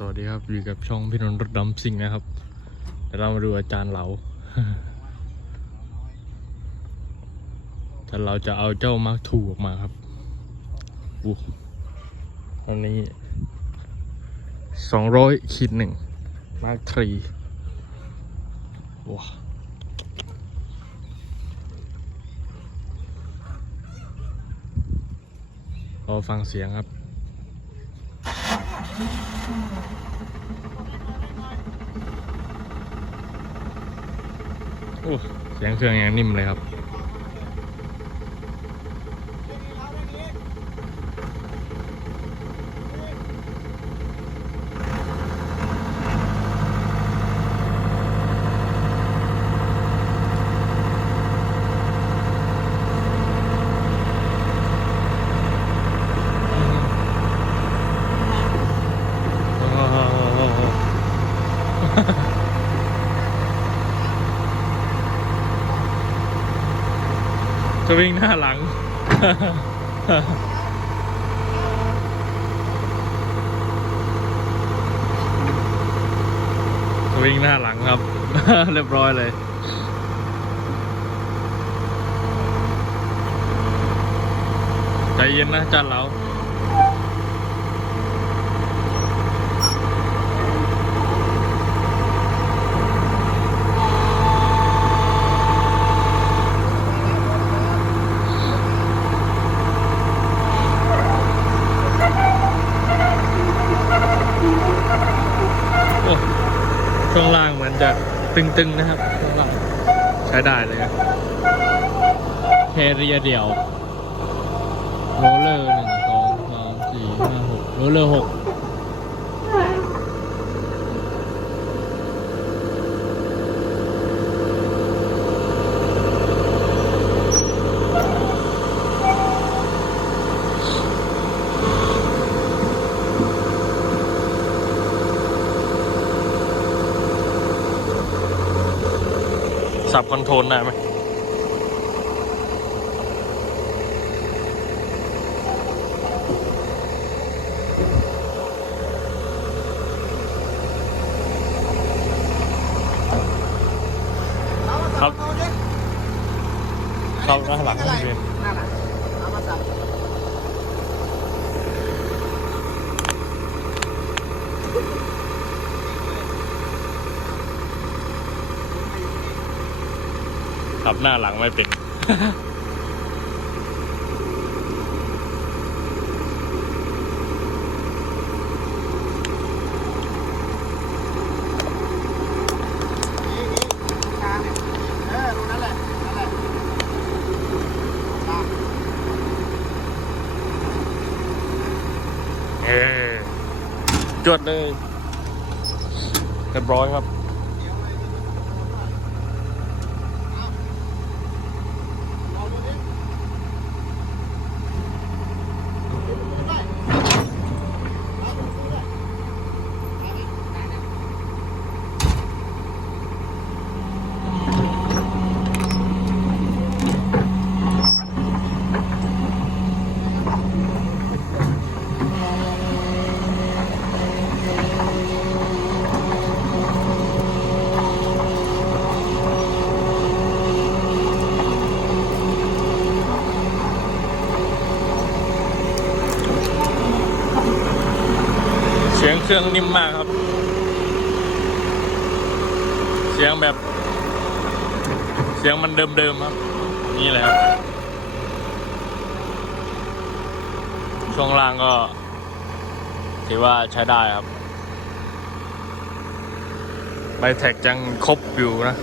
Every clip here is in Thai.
สวัสดีครับอยู่กับช่องพี่นนท์รถดำซิงนะครับเดี๋ยวเรามาดูอาจารย์เหลาแต่เราจะเอาเจ้ามาร์คทูออกมาครับอู้ตอนนี้สองร้อยขีดหนึ่งมาร์คทรีว้าเราฟังเสียงครับ เสียงเครื่องยังนิ่มเลยครับ จะวิ่งหน้าหลังจะวิ่งหน้าหลังครับ เรียบร้อยเลยใจเย็นนะจันเหลา ช่วงล่างมันจะตึงๆนะครับช่วงล่างใช้ได้เลยครับแคเรียเดี่ยวโรเลอร์หนึ่งสองสามสี่ห้าหกโรเลอร์หก สับคอนโทรลได้ไหมครับ เข้าหน้าหลังให้เรียน หน้าหลังเอามาสับ ขับหน้าหลังไม่เป็นนี่นี่ทางเนี่ยเออตรงนั้นแหละนั่นแหละตามเออจวดเลยเรียบร้อยครับ เดี๋ยวเลยเอาเอาดูดิดูได้เอาดูได้เอาดิได้นะ เสียงเครื่องนิ่มมากครับ เสียงแบบ เสียงมันเดิมๆครับ นี่แหละครับ ช่วงล่างก็ถือว่าใช้ได้ครับ ใบแท็กยังครบอยู่นะ เ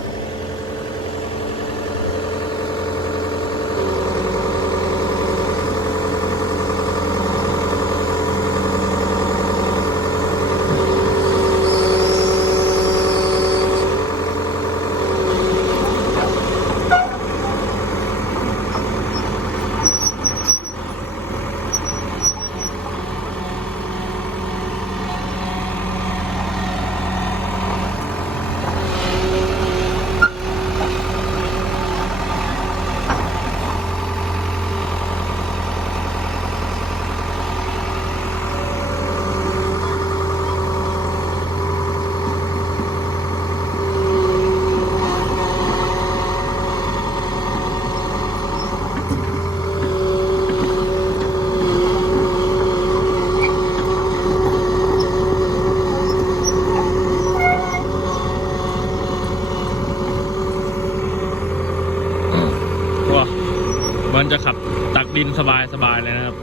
ดินสบายสบายเลยนะครับ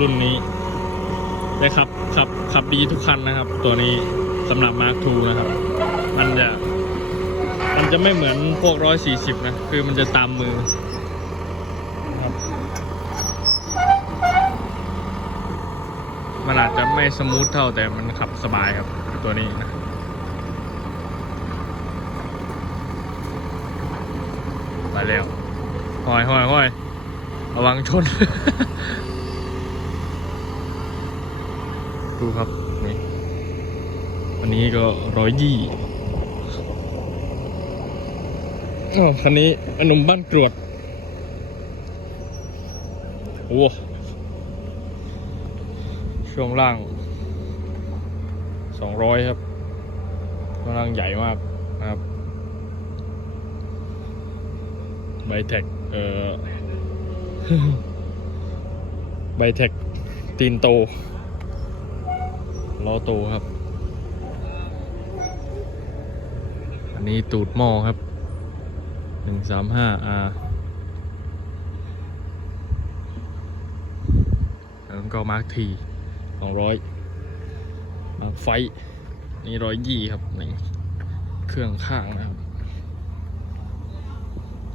รุ่นนี้ได้ขับขับขับดีทุกคันนะครับ ตัวนี้สำหรับ Mark II นะครับ มันจะ มันจะไม่เหมือนพวกร้อยสี่สิบนะ คือมันจะตามมือครับมันอาจจะไม่สมูทเท่าแต่มันขับสบายครับ ตัวนี้นะไปแล้วห้อยห้อยห้อย ระวังชน ดูครับนี่วันนี้ก็ร้อยยี่คันนี้อนุมบ้านกรวด โอ้ช่วงล่างสองร้อยครับช่วงล่างใหญ่มากนะครับไบเทคเอ่อ ไบเทคตีนโตล้อโตครับ อันนี้ตูดหม้อครับหนึ่งสามห้า R แล้วก็มาร์คทีสองร้อยมาร์คไฟ นี่ร้อยยี่ครับนี่เครื่องข้างนะครับ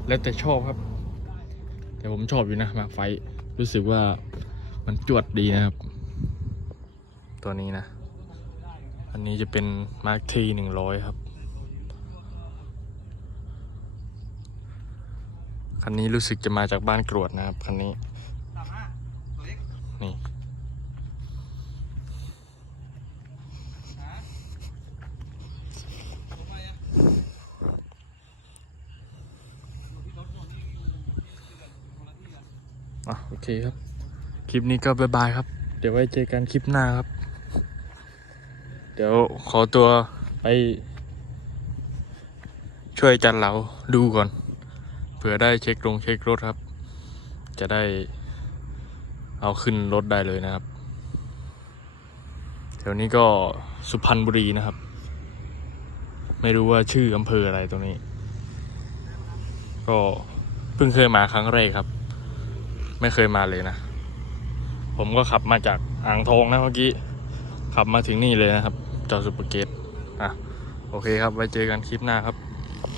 แล้วแต่ชอบครับ แต่ผมชอบอยู่นะมาไฟ รู้สึกว่ามันจวดดีนะครับ ตัวนี้นะ อันนี้จะเป็นมาร์คทีหนึ่งร้อยครับ คันนี้รู้สึกจะมาจากบ้านกรวดนะครับ คันนี้ นี่ อะโอเคครับ คลิปนี้ก็บายบายครับ เดี๋ยวไว้เจอกันคลิปหน้าครับ เดี๋ยวขอตัวไป ช่วยจันเราดูก่อน เผื่อได้เช็คลงเช็ครถครับ จะได้เอาขึ้นรถได้เลยนะครับแถวนี้ก็สุพรรณบุรีนะครับ ไม่รู้ว่าชื่ออำเภออะไรตรงนี้ ก็เพิ่งเคยมาครั้งแรกครับ ไม่เคยมาเลยนะ ผมก็ขับมาจากอ่างทองนะเมื่อกี้ ขับมาถึงนี่เลยนะครับ จอสุปเกตอะ โอเคครับ ไว้เจอกันคลิปหน้าครับ